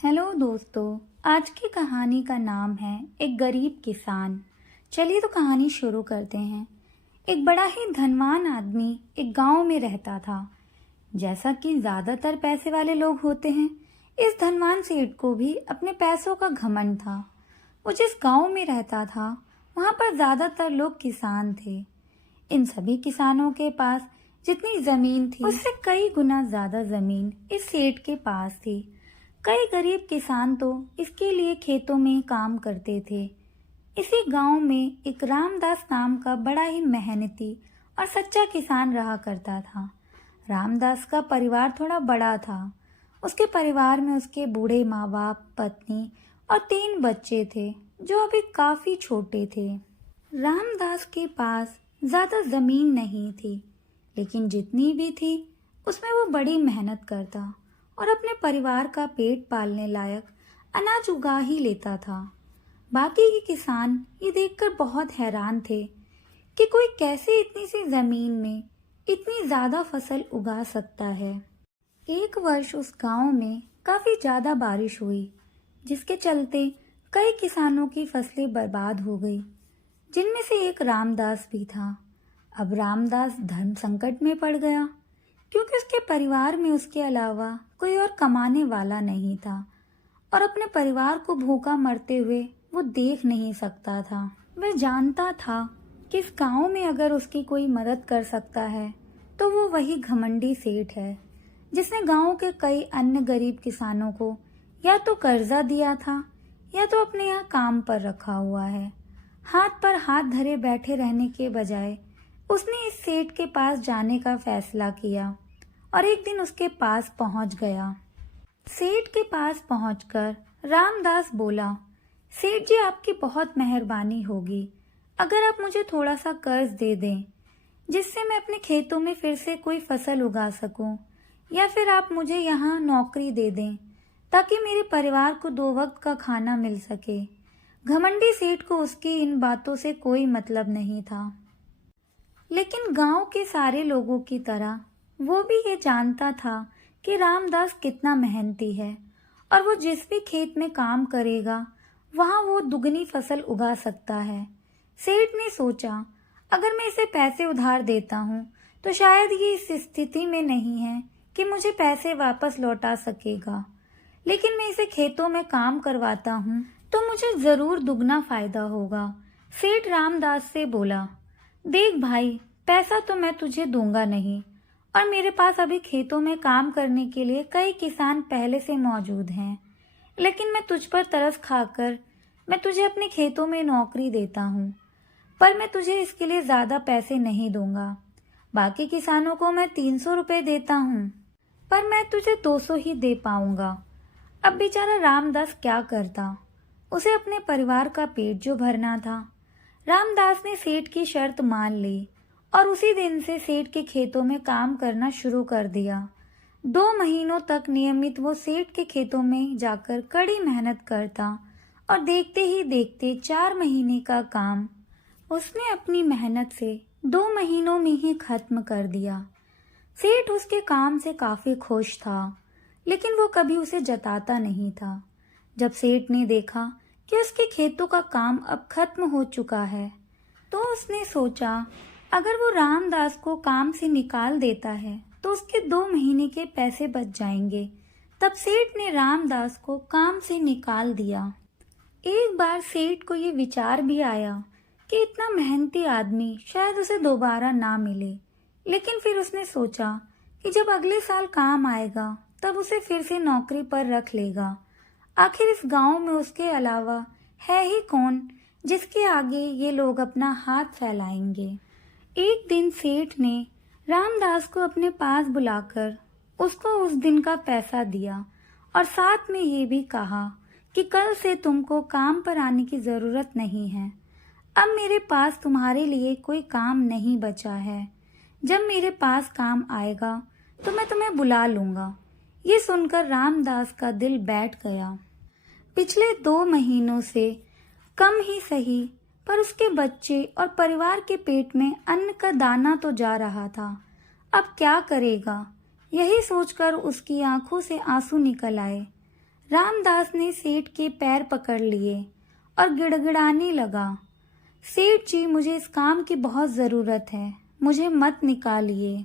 Hello दोस्तों। आज की कहानी का नाम है एक गरीब किसान। चलिए तो कहानी शुरू करते हैं। एक बड़ा ही धनवान आदमी एक गांव में रहता था। जैसा कि ज्यादातर पैसे वाले लोग होते हैं, इस धनवान सेठ को भी अपने पैसों का घमंड था। वो जिस गांव में रहता था वहां पर ज्यादातर लोग किसान थे। इन सभी किसानों के पास जितनी जमीन थी उससे कई गुना ज्यादा जमीन इस सेठ के पास थी। कई गरीब किसान तो इसके लिए खेतों में काम करते थे। इसी गांव में एक रामदास नाम का बड़ा ही मेहनती और सच्चा किसान रहा करता था। रामदास का परिवार थोड़ा बड़ा था। उसके परिवार में उसके बूढ़े माँ बाप, पत्नी और 3 बच्चे थे जो अभी काफी छोटे थे। रामदास के पास ज्यादा जमीन नहीं थी, लेकिन जितनी भी थी उसमें वो बड़ी मेहनत करता और अपने परिवार का पेट पालने लायक अनाज उगा ही लेता था। बाकी के किसान ये देखकर बहुत हैरान थे कि कोई कैसे इतनी सी जमीन में इतनी ज्यादा फसल उगा सकता है। एक वर्ष उस गांव में काफी ज्यादा बारिश हुई, जिसके चलते कई किसानों की फसलें बर्बाद हो गई, जिनमें से एक रामदास भी था। अब रामदास धर्म संकट में पड़ गया, क्योंकि उसके परिवार में उसके अलावा कोई और कमाने वाला नहीं था और अपने परिवार को भूखा मरते हुए वो देख नहीं सकता था। वह जानता था कि इस गांव में अगर उसकी कोई मदद कर सकता है तो वो वही घमंडी सेठ है, जिसने गांव के कई अन्य गरीब किसानों को या तो कर्जा दिया था या तो अपने यहाँ काम पर रखा हुआ है। हाथ पर हाथ धरे बैठे रहने के बजाय उसने इस सेठ के पास जाने का फैसला किया और एक दिन उसके पास पहुंच गया। सेठ के पास पहुंचकर रामदास बोला, सेठ जी, आपकी बहुत मेहरबानी होगी अगर आप मुझे थोड़ा सा कर्ज दे दें, जिससे मैं अपने खेतों में फिर से कोई फसल उगा सकूं, या फिर आप मुझे यहाँ नौकरी दे दें ताकि मेरे परिवार को 2 वक्त का खाना मिल सके। घमंडी सेठ को उसकी इन बातों से कोई मतलब नहीं था, लेकिन गांव के सारे लोगों की तरह वो भी ये जानता था कि रामदास कितना मेहनती है और वो जिस भी खेत में काम करेगा वहां वो दुगनी फसल उगा सकता है। सेठ ने सोचा, अगर मैं इसे पैसे उधार देता हूँ तो शायद ये इस स्थिति में नहीं है कि मुझे पैसे वापस लौटा सकेगा, लेकिन मैं इसे खेतों में काम करवाता हूँ तो मुझे जरूर दुगना फायदा होगा। सेठ रामदास से बोला, देख भाई, पैसा तो मैं तुझे दूंगा नहीं, और मेरे पास अभी खेतों में काम करने के लिए कई किसान पहले से मौजूद हैं, लेकिन मैं तुझ पर तरस खाकर मैं तुझे अपने खेतों में नौकरी देता हूँ, पर मैं तुझे इसके लिए ज्यादा पैसे नहीं दूंगा। बाकी किसानों को मैं 300 रुपये देता हूँ, पर मैं तुझे 200 ही दे पाऊंगा। अब बेचारा रामदास क्या करता, उसे अपने परिवार का पेट जो भरना था। रामदास ने सेठ की शर्त मान ली और उसी दिन से सेठ के खेतों में काम करना शुरू कर दिया। 2 महीनों तक नियमित वो सेठ के खेतों में जाकर कड़ी मेहनत करता और देखते ही देखते 4 महीने का काम उसने अपनी मेहनत से 2 महीनों में ही खत्म कर दिया। सेठ उसके काम से काफी खुश था, लेकिन वो कभी उसे जताता नहीं था। जब सेठ ने देखा कि उसके खेतों का काम अब खत्म हो चुका है, तो उसने सोचा, अगर वो रामदास को काम से निकाल देता है तो उसके 2 महीने के पैसे बच जाएंगे। तब सेठ ने रामदास को काम से निकाल दिया। एक बार सेठ को ये विचार भी आया कि इतना मेहनती आदमी शायद उसे दोबारा ना मिले, लेकिन फिर उसने सोचा कि जब अगले साल काम आएगा तब उसे फिर से नौकरी पर रख लेगा। आखिर इस गांव में उसके अलावा है ही कौन जिसके आगे ये लोग अपना हाथ फैलाएंगे। एक दिन सेठ ने रामदास को अपने पास बुलाकर उसको उस दिन का पैसा दिया और साथ में ये भी कहा कि कल से तुमको काम पर आने की जरूरत नहीं है। अब मेरे पास तुम्हारे लिए कोई काम नहीं बचा है। जब मेरे पास काम आएगा तो मैं तुम्हें बुला लूंगा। ये सुनकर रामदास का दिल बैठ गया। पिछले 2 महीनों से कम ही सही, पर उसके बच्चे और परिवार के पेट में अन्न का दाना तो जा रहा था। अब क्या करेगा, यही सोचकर उसकी आंखों से आंसू निकल आए। रामदास ने सेठ के पैर पकड़ लिए और गिड़गिड़ाने लगा, सेठ जी, मुझे इस काम की बहुत ज़रूरत है, मुझे मत निकालिए।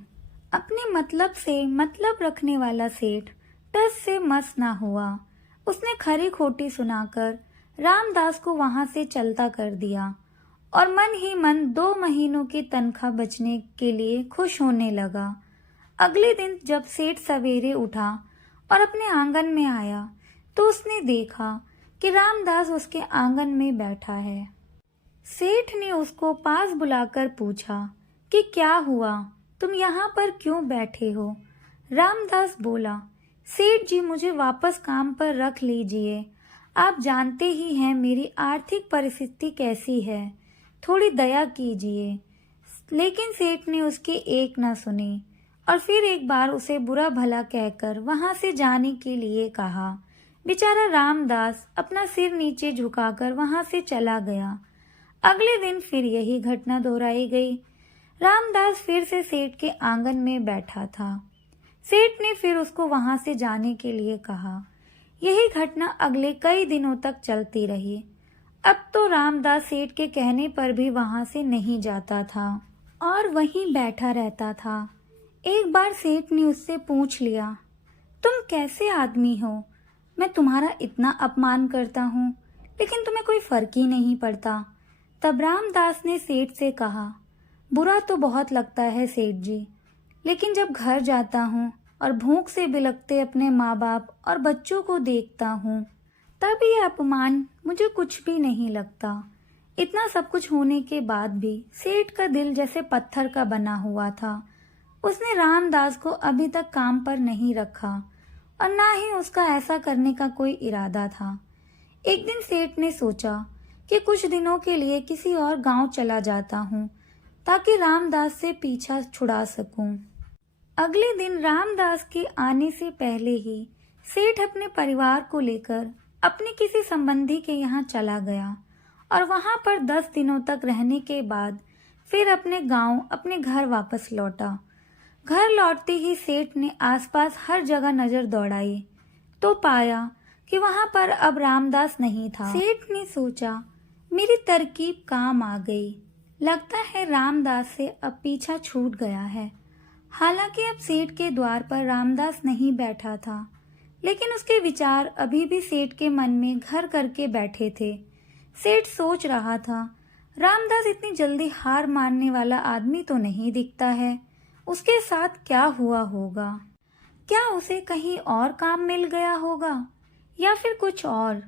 अपने मतलब से मतलब रखने वाला सेठ टस से मस ना हुआ। उसने खरी खोटी सुनाकर रामदास को वहां से चलता कर दिया और मन ही मन 2 महीनों की तनख्वाह बचने के लिए खुश होने लगा। अगले दिन जब सेठ सवेरे उठा और अपने आंगन में आया तो उसने देखा कि रामदास उसके आंगन में बैठा है। सेठ ने उसको पास बुलाकर पूछा कि क्या हुआ, तुम यहाँ पर क्यों बैठे हो? रामदास बोला, सेठ जी, मुझे वापस काम पर रख लीजिए। आप जानते ही हैं मेरी आर्थिक परिस्थिति कैसी है, थोड़ी दया कीजिए। लेकिन सेठ ने उसकी एक न सुनी और फिर एक बार उसे बुरा भला कहकर वहां से जाने के लिए कहा। बेचारा रामदास अपना सिर नीचे झुकाकर वहां से चला गया। अगले दिन फिर यही घटना दोहराई गई। रामदास फिर से सेठ के आंगन में बैठा था। सेठ ने फिर उसको वहां से जाने के लिए कहा। यही घटना अगले कई दिनों तक चलती रही। अब तो रामदास सेठ के कहने पर भी वहां से नहीं जाता था और वहीं बैठा रहता था। एक बार सेठ ने उससे पूछ लिया, तुम कैसे आदमी हो? मैं तुम्हारा इतना अपमान करता हूँ लेकिन तुम्हें कोई फर्क ही नहीं पड़ता। तब रामदास ने सेठ से कहा, बुरा तो बहुत लगता है सेठ जी, लेकिन जब घर जाता हूँ और भूख से बिलखते अपने माँ बाप और बच्चों को देखता हूँ तब ये अपमान मुझे कुछ भी नहीं लगता। इतना सब कुछ होने के बाद भी सेठ का दिल जैसे पत्थर का बना हुआ था। उसने रामदास को अभी तक काम पर नहीं रखा और ना ही उसका ऐसा करने का कोई इरादा था। एक दिन सेठ ने सोचा कि कुछ दिनों के लिए किसी और गांव चला जाता हूँ ताकि रामदास से पीछा छुड़ा सकूं। अगले दिन रामदास के आने से पहले ही सेठ अपने परिवार को लेकर अपने किसी संबंधी के यहाँ चला गया और वहां पर 10 दिनों तक रहने के बाद फिर अपने गांव अपने घर वापस लौटा। घर लौटते ही सेठ ने आसपास हर जगह नजर दौड़ाई तो पाया कि वहां पर अब रामदास नहीं था। सेठ ने सोचा, मेरी तरकीब काम आ गई, लगता है रामदास से अब पीछा छूट गया है। हालांकि अब सेठ के द्वार पर रामदास नहीं बैठा था, लेकिन उसके विचार अभी भी सेठ के मन में घर करके बैठे थे। सेठ सोच रहा था, रामदास इतनी जल्दी हार मानने वाला आदमी तो नहीं दिखता है। उसके साथ क्या हुआ होगा? क्या उसे कहीं और काम मिल गया होगा या फिर कुछ और?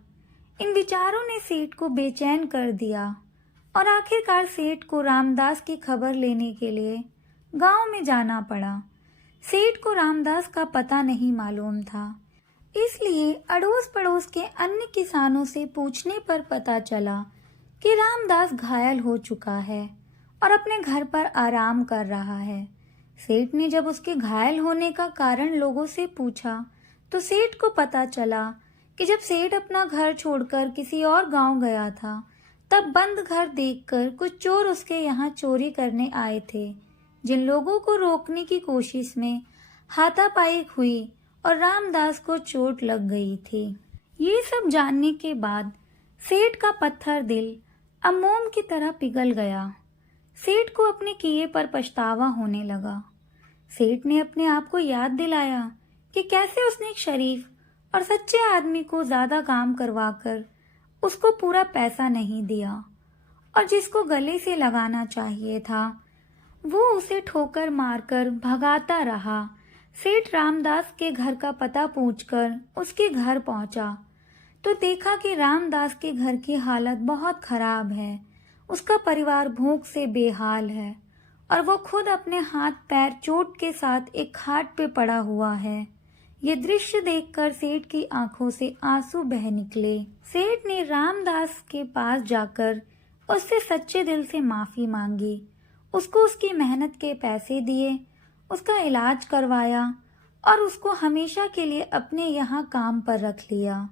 इन विचारों ने सेठ को बेचैन कर दिया और आखिरकार सेठ को रामदास की खबर लेने के लिए गांव में जाना पड़ा। सेठ को रामदास का पता नहीं मालूम था, इसलिए अड़ोस पड़ोस के अन्य किसानों से पूछने पर पता चला कि रामदास घायल हो चुका है और अपने घर पर आराम कर रहा है। सेठ ने जब उसके घायल होने का कारण लोगों से पूछा तो सेठ को पता चला कि जब सेठ अपना घर छोड़कर किसी और गांव गया था तब बंद घर देखकर कुछ चोर उसके यहाँ चोरी करने आए थे, जिन लोगों को रोकने की कोशिश में हाथापाई हुई और रामदास को चोट लग गई थी। ये सब जानने के बाद सेठ का पत्थर दिल अब मोम की तरह पिघल गया। सेठ को अपने किए पर पछतावा होने लगा। सेठ ने अपने आप को याद दिलाया कि कैसे उसने एक शरीफ और सच्चे आदमी को ज्यादा काम करवाकर उसको पूरा पैसा नहीं दिया और जिसको गले से लगाना चाहिए था वो उसे ठोकर मारकर भगाता रहा। सेठ रामदास के घर का पता पूछकर उसके घर पहुंचा तो देखा कि रामदास के घर की हालत बहुत खराब है। उसका परिवार भूख से बेहाल है और वो खुद अपने हाथ पैर चोट के साथ एक खाट पे पड़ा हुआ है। ये दृश्य देखकर सेठ की आंखों से आंसू बह निकले। सेठ ने रामदास के पास जाकर उससे सच्चे दिल से माफी मांगी, उसको उसकी मेहनत के पैसे दिए, उसका इलाज करवाया और उसको हमेशा के लिए अपने यहाँ काम पर रख लिया।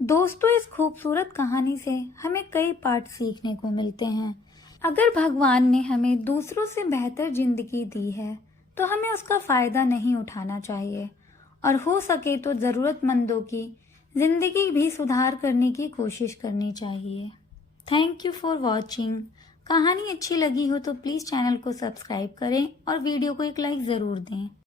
दोस्तों, इस खूबसूरत कहानी से हमें कई पाठ सीखने को मिलते हैं। अगर भगवान ने हमें दूसरों से बेहतर जिंदगी दी है तो हमें उसका फायदा नहीं उठाना चाहिए और हो सके तो जरूरतमंदों की जिंदगी भी सुधार करने की कोशिश करनी चाहिए। Thank you for watching. कहानी अच्छी लगी हो तो प्लीज़ चैनल को सब्सक्राइब करें और वीडियो को एक लाइक ज़रूर दें।